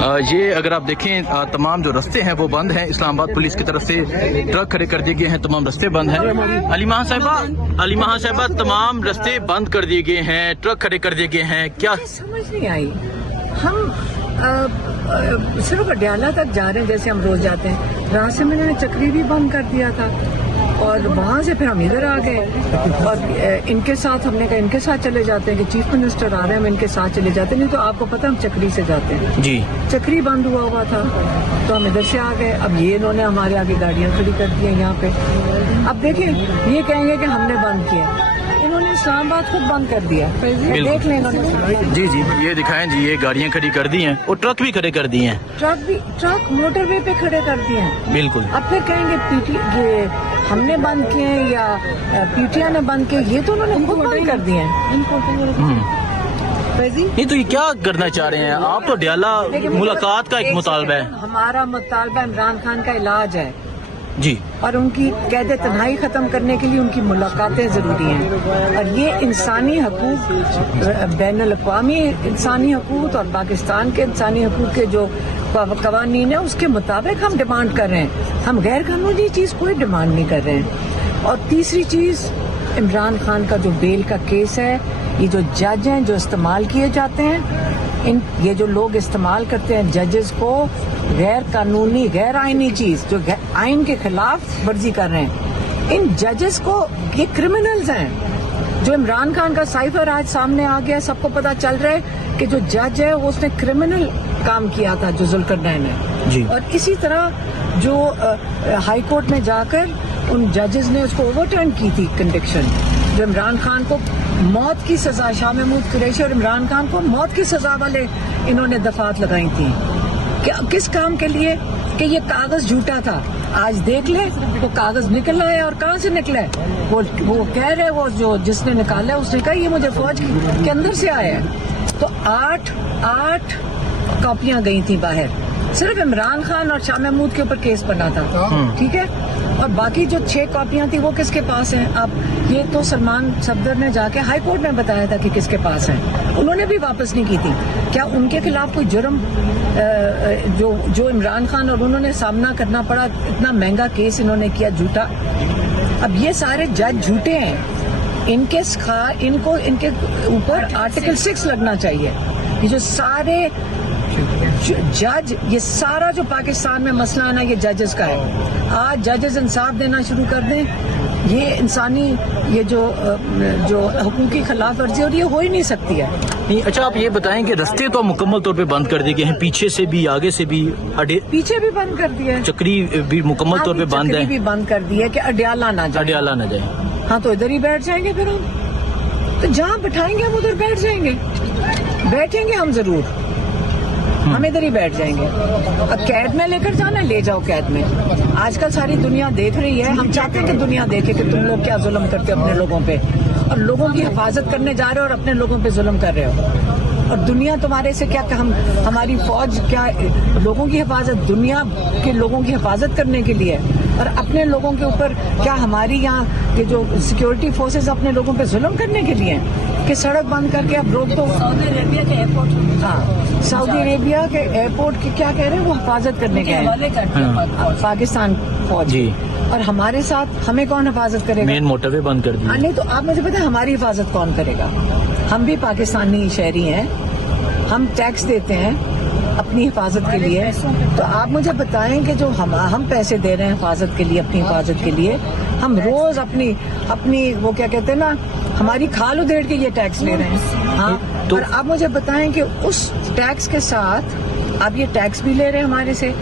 یہ اگر آپ دیکھیں تمام جو رستے ہیں وہ بند ہیں، اسلام آباد پولیس کی طرف سے ٹرک کھڑے کر دیے گئے ہیں، تمام رستے بند ہیں۔ علیمہ صاحبہ تمام رستے بند کر دیے گئے ہیں، ٹرک کھڑے کر دیے گئے ہیں، کیا سمجھ نہیں آئی؟ ہم صرف اڈیالہ تک جا رہے ہیں جیسے ہم روز جاتے ہیں، راستے میں انہوں نے چکری بھی بند کر دیا تھا اور وہاں سے پھر ہم ادھر آ گئے اور ان کے ساتھ ہم نے کہا ان کے ساتھ چلے جاتے ہیں کہ چیف منسٹر آ رہے ہیں، ہم ان کے ساتھ چلے جاتے ہیں، نہیں تو آپ کو پتہ ہم چکری سے جاتے ہیں جی، چکری بند ہوا تھا تو ہم ادھر سے آ گئے۔ اب یہ انہوں نے ہمارے آگے گاڑیاں کھڑی کر دی ہیں یہاں پہ۔ اب دیکھیں یہ کہیں گے کہ ہم نے بند کیا، انہوں نے اسلام آباد خود بند کر دیا، دیکھ لیں انہوں نے۔ جی یہ دکھائیں جی، یہ گاڑیاں کھڑی کر دی ہیں اور ٹرک بھی کھڑے کر دیے ہیں، ٹرک موٹر وے پہ کھڑے کر دیے ہیں بالکل۔ اب پھر کہیں گے یہ ہم نے بند کیے ہیں یا پی ٹی آئی نے بند کیے، یہ تو انہوں نے خود بند کر دیے ہیں۔ نہیں تو یہ کیا کرنا چاہ رہے ہیں آپ؟ تو ڈیالہ ملاقات کا ایک مطالبہ ہے، ہمارا مطالبہ عمران خان کا علاج ہے جی، اور ان کی قید تنہائی ختم کرنے کے لیے ان کی ملاقاتیں ضروری ہیں، اور یہ انسانی حقوق، بین الاقوامی انسانی حقوق اور پاکستان کے انسانی حقوق کے جو قوانین ہیں اس کے مطابق ہم ڈیمانڈ کر رہے ہیں، ہم غیر قانونی چیز کوئی ڈیمانڈ نہیں کر رہے ہیں۔ اور تیسری چیز، عمران خان کا جو بیل کا کیس ہے، یہ جو جج ہیں جو استعمال کیے جاتے ہیں، یہ جو لوگ استعمال کرتے ہیں ججز کو غیر قانونی غیر آئینی چیز جو آئین کے خلاف ورزی کر رہے ہیں، ان ججز کو یہ کرمنلز ہیں۔ جو عمران خان کا سائفر آج سامنے آ گیا، سب کو پتا چل رہا ہے کہ جو جج ہے وہ اس نے کرمنل کام کیا تھا، جو ذوالقرنین ہے جی۔ اور اسی طرح جو ہائی کورٹ میں جا کر ان ججز نے اس کو اوور ٹرن کی تھی کنوکشن، جو عمران خان کو موت کی سزا، شاہ محمود قریشی اور عمران خان کو موت کی سزا والے انہوں نے دفعات لگائی تھیں، کہ کس کام کے لیے؟ کہ یہ کاغذ جھوٹا تھا۔ آج دیکھ لیں وہ کاغذ نکل رہا ہے، اور کہاں سے نکلا ہے؟ وہ کہہ رہے، وہ جو جس نے نکالا ہے اس نے کہا یہ مجھے فوج کے اندر سے آیا ہے۔ تو آٹھ کاپیاں گئی تھیں باہر، صرف عمران خان اور شاہ محمود کے اوپر کیس بنا تھا، ٹھیک ہے، اور باقی جو 6 کاپیاں تھیں وہ کس کے پاس ہیں؟ اب یہ تو سلمان صفدر نے جا کے ہائی کورٹ میں بتایا تھا کہ کس کے پاس ہیں، انہوں نے بھی واپس نہیں کی تھی۔ کیا ان کے خلاف کوئی جرم جو عمران خان اور انہوں نے سامنا کرنا پڑا، اتنا مہنگا کیس انہوں نے کیا جھوٹا؟ اب یہ سارے جج جھوٹے ہیں، ان کے اوپر آرٹیکل 6 لگنا چاہیے۔ یہ جو سارے جج، یہ سارا جو پاکستان میں مسئلہ ہے نا، یہ ججز کا ہے۔ آج ججز انصاف دینا شروع کر دیں، یہ انسانی یہ جو حقوقی خلاف ورزی اور یہ ہو ہی نہیں سکتی ہے۔ اچھا آپ یہ بتائیں کہ رستے تو مکمل طور پہ بند کر دیے گئے ہیں، پیچھے سے بھی آگے سے بھی، پیچھے بھی بند کر دیا ہے، چکری بھی مکمل طور پہ بند ہے، بھی بند کر دی ہے کہ اڈیالہ نہ جائے۔ ہاں تو ادھر ہی بیٹھ جائیں گے، پھر ہم تو جہاں بٹھائیں گے ہم ادھر بیٹھ جائیں گے، بیٹھیں گے ہم ضرور، ہم ادھر ہی بیٹھ جائیں گے۔ اب قید میں لے کر جانا، لے جاؤ قید میں۔ آج کل ساری دنیا دیکھ رہی ہے، ہم چاہتے ہیں کہ دنیا دیکھے کہ تم لوگ کیا ظلم کرتے ہو اپنے لوگوں پہ، اور لوگوں کی حفاظت کرنے جا رہے ہو اور اپنے لوگوں پہ ظلم کر رہے ہو، اور دنیا تمہارے سے کیا، ہماری فوج کیا لوگوں کی حفاظت، دنیا کے لوگوں کی حفاظت کرنے کے لیے، اور اپنے لوگوں کے اوپر کیا ہماری یہاں کے جو سیکیورٹی فورسز اپنے لوگوں پہ ظلم کرنے کے لیے کہ سڑک بند کر کے اب روک دو۔ سعودی عربیہ کے ایئرپورٹ، ہاں سعودی عربیہ کے ایئرپورٹ کی کیا کہہ رہے ہیں، وہ حفاظت کرنے کے پاکستان فوج جی، اور ہمارے ساتھ ہمیں کون حفاظت کرے گا؟ مین موٹر وے بند کر دیا۔ نہیں تو آپ مجھے پتا ہماری حفاظت کون کرے گا؟ ہم بھی پاکستانی شہری ہیں، ہم ٹیکس دیتے ہیں اپنی حفاظت کے لیے، تو آپ مجھے بتائیں کہ جو ہم پیسے دے رہے ہیں حفاظت کے لیے، اپنی حفاظت کے لیے، ہم روز اپنی وہ کیا کہتے ہیں نا، ہماری کھال ادھیڑ کے یہ ٹیکس لے رہے ہیں۔ ہاں، اور آپ مجھے بتائیں کہ اس ٹیکس کے ساتھ آپ یہ ٹیکس بھی لے رہے ہیں ہمارے سے،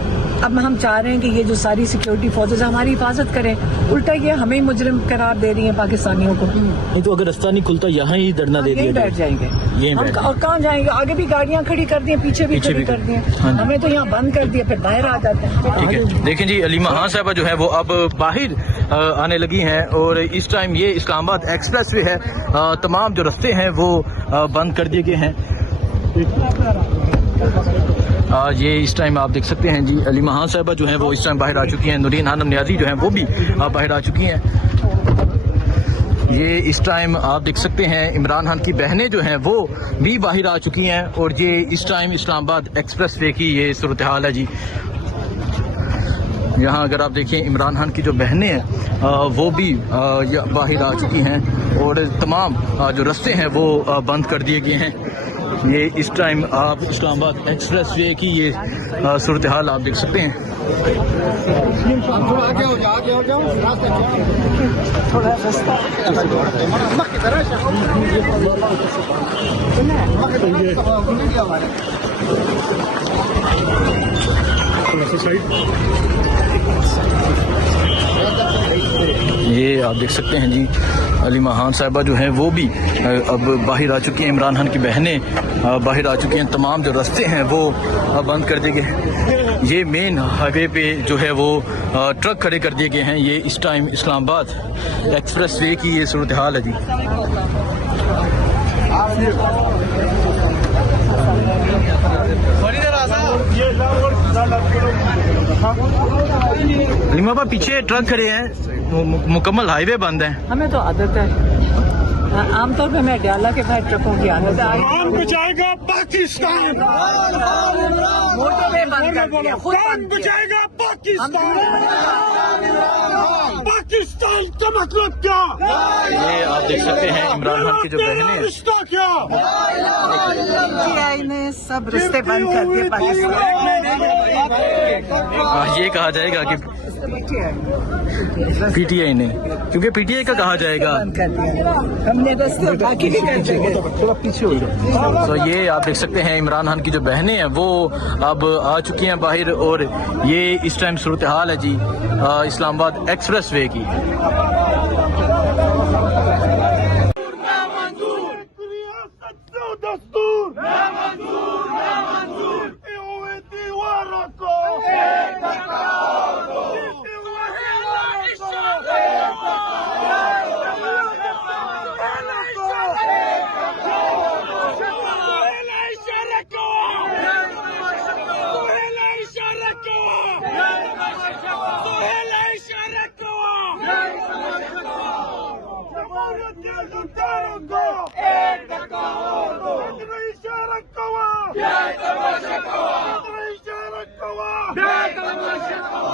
اب ہم چاہ رہے ہیں کہ یہ جو ساری سیکیورٹی فورسز ہماری حفاظت کریں، الٹا یہ ہمیں مجرم قرار دے رہی ہیں پاکستانیوں کو۔ نہیں تو اگر رستہ نہیں کھلتا یہاں ہی دھرنا دے دیا، بیٹھ جائیں گے اور کہاں جائیں گے؟ آگے بھی گاڑیاں کھڑی کر دی ہیں، پیچھے بھی کھڑی کر دی ہیں، ہمیں تو یہاں بند کر دیا، پھر باہر آ جاتے ہیں۔ دیکھیں جی، علیمہ خان صاحبہ جو ہے وہ اب باہر آنے لگی ہیں، اور اس ٹائم یہ اسلام آباد ایکسپریس وے ہے، تمام جو رستے ہیں وہ بند کر دیے گئے ہیں۔ یہ اس ٹائم آپ دیکھ سکتے ہیں جی، علیمہ خان صاحبہ جو ہیں وہ اس ٹائم باہر آ چکی ہیں، نورین خانم نیازی جو ہیں وہ بھی باہر آ چکی ہیں۔ یہ اس ٹائم آپ دیکھ سکتے ہیں عمران خان کی بہنیں جو ہیں وہ بھی باہر آ چکی ہیں اور یہ اس ٹائم اسلام آباد ایکسپریس وے کی یہ صورتحال ہے جی. یہاں اگر آپ دیکھیں عمران خان کی جو بہنیں ہیں وہ بھی باہر آ چکی ہیں اور تمام جو رستے ہیں وہ بند کر دیے گئے ہیں. یہ اس ٹائم آپ اسلام آباد ایکسپریس وے کی یہ صورتحال آپ دیکھ سکتے ہیں. یہ آپ دیکھ سکتے ہیں جی علیمہ خان صاحبہ جو ہیں وہ بھی اب باہر آ چکی ہیں. عمران خان کی بہنیں باہر آ چکی ہیں. تمام جو رستے ہیں وہ بند کر دیے گئے. یہ مین ہائی وے پہ جو ہے وہ ٹرک کھڑے کر دیے گئے ہیں. یہ اس ٹائم اسلام آباد ایکسپریس وے کی یہ صورتحال ہے جی. علیمہ با پیچھے ٹرک کھڑے ہیں, مکمل ہائی وے بند ہیں. ہمیں تو عادت ہے, عام طور پہ ہمیں ڈالا کے بعد ٹرکوں کی عادت ہے. کون بچائے گا پاکستان, موٹر وے بند کر دیا, خود کون بند کیا. بچائے گا پاکستان, پاکستان کا مطلب کیا, یہ آپ دیکھ سکتے ہیں عمران خان کی جو بہنیں ہیں رشتہ کیا, PTI نے سب رستے بند کر دیے پاکستان. یہ کہا جائے گا کہ پی ٹی آئی نے, کیونکہ پی ٹی آئی کا کہا جائے گا. بند کر دیا ہم نے, رستے باقی بھی کر دیں گے. تو یہ آپ دیکھ سکتے ہیں عمران خان کی جو بہنیں ہیں وہ اب آ چکی ہیں باہر اور یہ اس ٹائم صورتحال ہے جی اسلام آباد ایکسپریس وے کی. دستور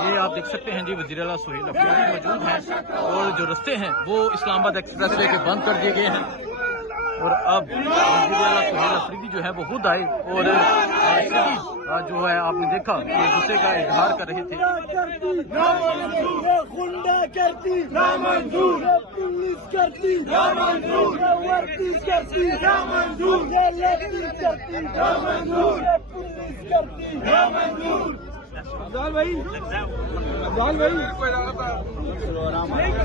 یہ آپ دیکھ سکتے ہیں جی وزیر اعلیٰ سہیل افریدی موجود ہیں اور جو رستے ہیں وہ اسلام آباد ایکسپریس وے کے بند کر دیے گئے ہیں. اور اب وزیر اعلیٰ سہیل افریدی جو ہے وہ خود آئے اور جو ہے آپ نے دیکھا کہ غصے کا اظہار کر رہے تھے. خنڈا کرتی نامنظور, پولیس کرتی نامنظور, ورزش کرتی نامنظور, لیڈیز کرتی نامنظور, پولیس کرتی نامنظور. افضال بھائی